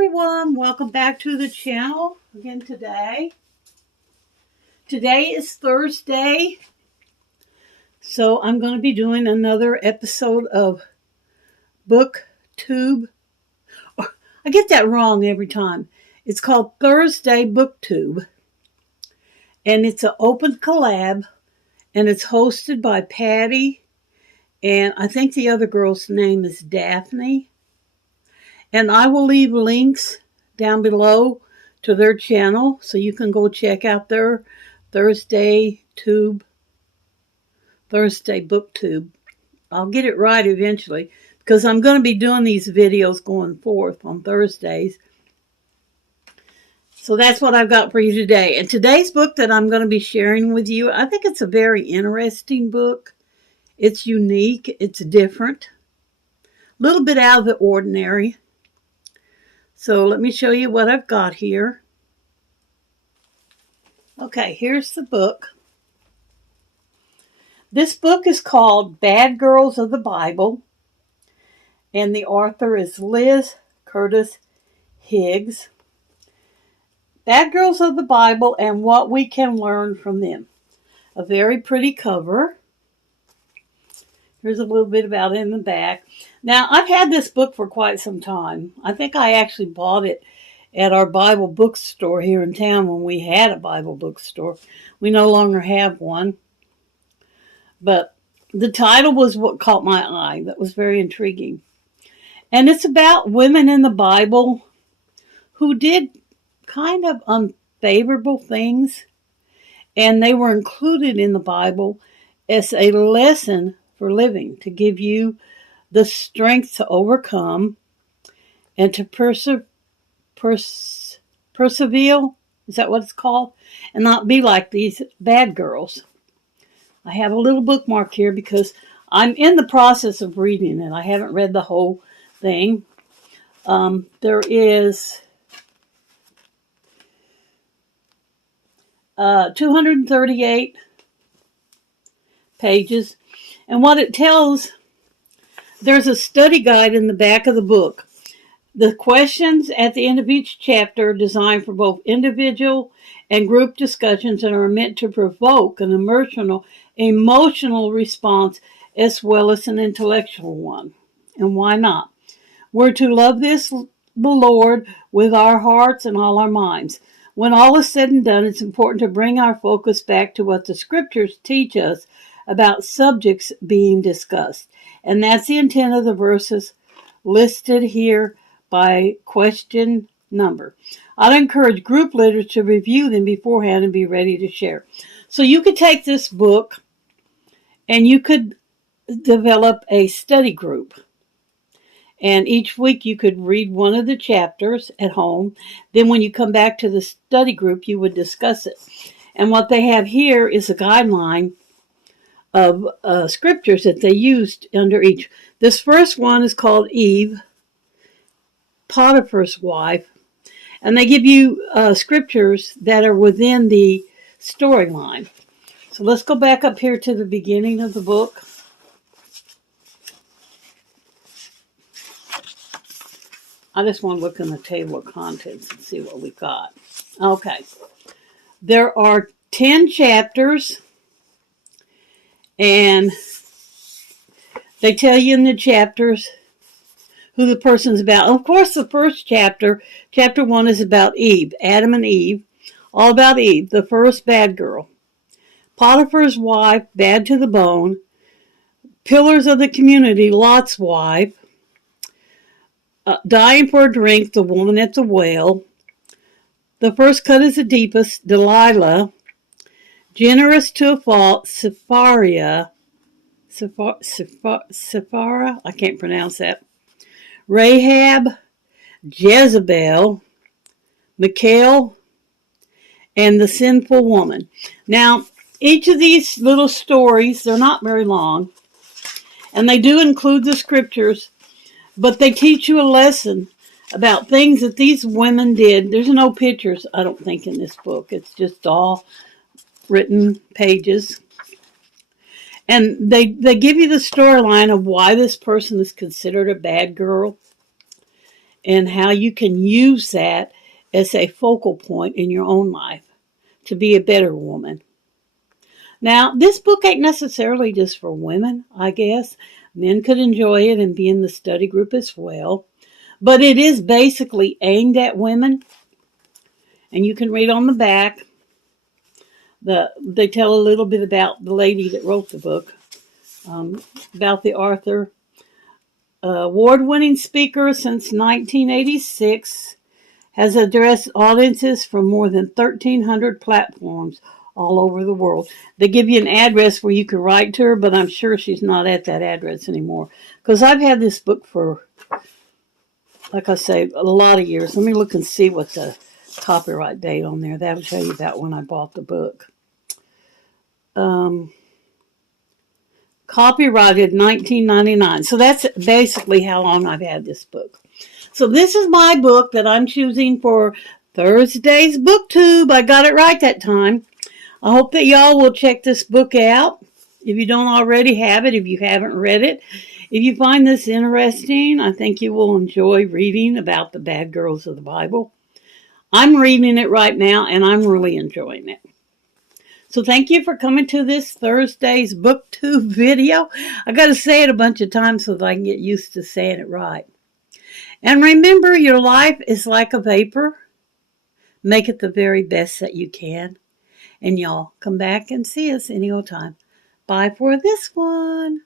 everyone, welcome back to the channel again today. Today is Thursday, so I'm going to be doing another episode of Booktube. I get that wrong every time. It's called Thursday Booktube, and it's an open collab, and it's hosted by Patty, and I think the other girl's name is Daphne. And I will leave links down below to their channel so you can go check out their Thursday Booktube. I'll get it right eventually because I'm going to be doing these videos going forth on Thursdays. So that's what I've got for you today. And today's book that I'm going to be sharing with you, I think it's a very interesting book. It's unique. It's different. A little bit out of the ordinary. So let me show you what I've got here. Okay, here's the book. This book is called Bad Girls of the Bible, and the author is Liz Curtis Higgs. Bad Girls of the Bible and What We Can Learn from Them. A very pretty cover. Here's a little bit about it in the back. Now, I've had this book for quite some time. I think I actually bought it at our Bible bookstore here in town when we had a Bible bookstore. We no longer have one. But the title was what caught my eye. That was very intriguing. And it's about women in the Bible who did kind of unfavorable things. And they were included in the Bible as a lesson for living, to give you the strength to overcome and to persevere. Is that what it's called? And not be like these bad girls. I have a little bookmark here because I'm in the process of reading it. I haven't read the whole thing. There is 238 pages. And what it tells, there's a study guide in the back of the book. The questions at the end of each chapter are designed for both individual and group discussions and are meant to provoke an emotional response as well as an intellectual one. And why not? We're to love the Lord with our hearts and all our minds. When all is said and done, it's important to bring our focus back to what the scriptures teach us about subjects being discussed. And that's the intent of the verses listed here by question number. I'd encourage group leaders to review them beforehand and be ready to share. So you could take this book and you could develop a study group. And each week you could read one of the chapters at home. Then when you come back to the study group, you would discuss it. And what they have here is a guideline of scriptures that they used under each. This first one is called Eve, Potiphar's wife, and they give you scriptures that are within the storyline. So let's go back up here to the beginning of the book. I just want to look in the table of contents and see what we got. Okay. There are 10 chapters. And they tell you in the chapters who the person's about. Of course, the first chapter 1, is about Eve, Adam and Eve, all about Eve, the first bad girl. Potiphar's wife, bad to the bone. Pillars of the community, Lot's wife. Dying for a drink, the woman at the well. The first cut is the deepest, Delilah. Generous to a fault, Sephara, I can't pronounce that. Rahab, Jezebel, Michal, and the sinful woman. Now, each of these little stories, they're not very long, and they do include the scriptures, but they teach you a lesson about things that these women did. There's no pictures, I don't think, in this book. It's just all written pages. And they give you the storyline of why this person is considered a bad girl. and how you can use that as a focal point in your own life to be a better woman. Now, this book ain't necessarily just for women, I guess. Men could enjoy it and be in the study group as well. But it is basically aimed at women. And you can read on the back. They tell a little bit about the lady that wrote the book, about the author. Award-winning speaker since 1986, has addressed audiences from more than 1,300 platforms all over the world. They give you an address where you can write to her, but I'm sure she's not at that address anymore. Because I've had this book for, like I say, a lot of years. Let me look and see what the copyright date on there. That'll tell you about when I bought the book. Copyrighted 1999. So that's basically how long I've had this book. So this is my book that I'm choosing for Thursday's Booktube. I got it right that time. I hope that y'all will check this book out if you don't already have it, if you haven't read it. If you find this interesting, I think you will enjoy reading about the bad girls of the Bible. I'm reading it right now, and I'm really enjoying it. So thank you for coming to this Thursday's Booktube video. I got to say it a bunch of times so that I can get used to saying it right. And remember, your life is like a vapor. Make it the very best that you can. And y'all come back and see us any old time. Bye for this one.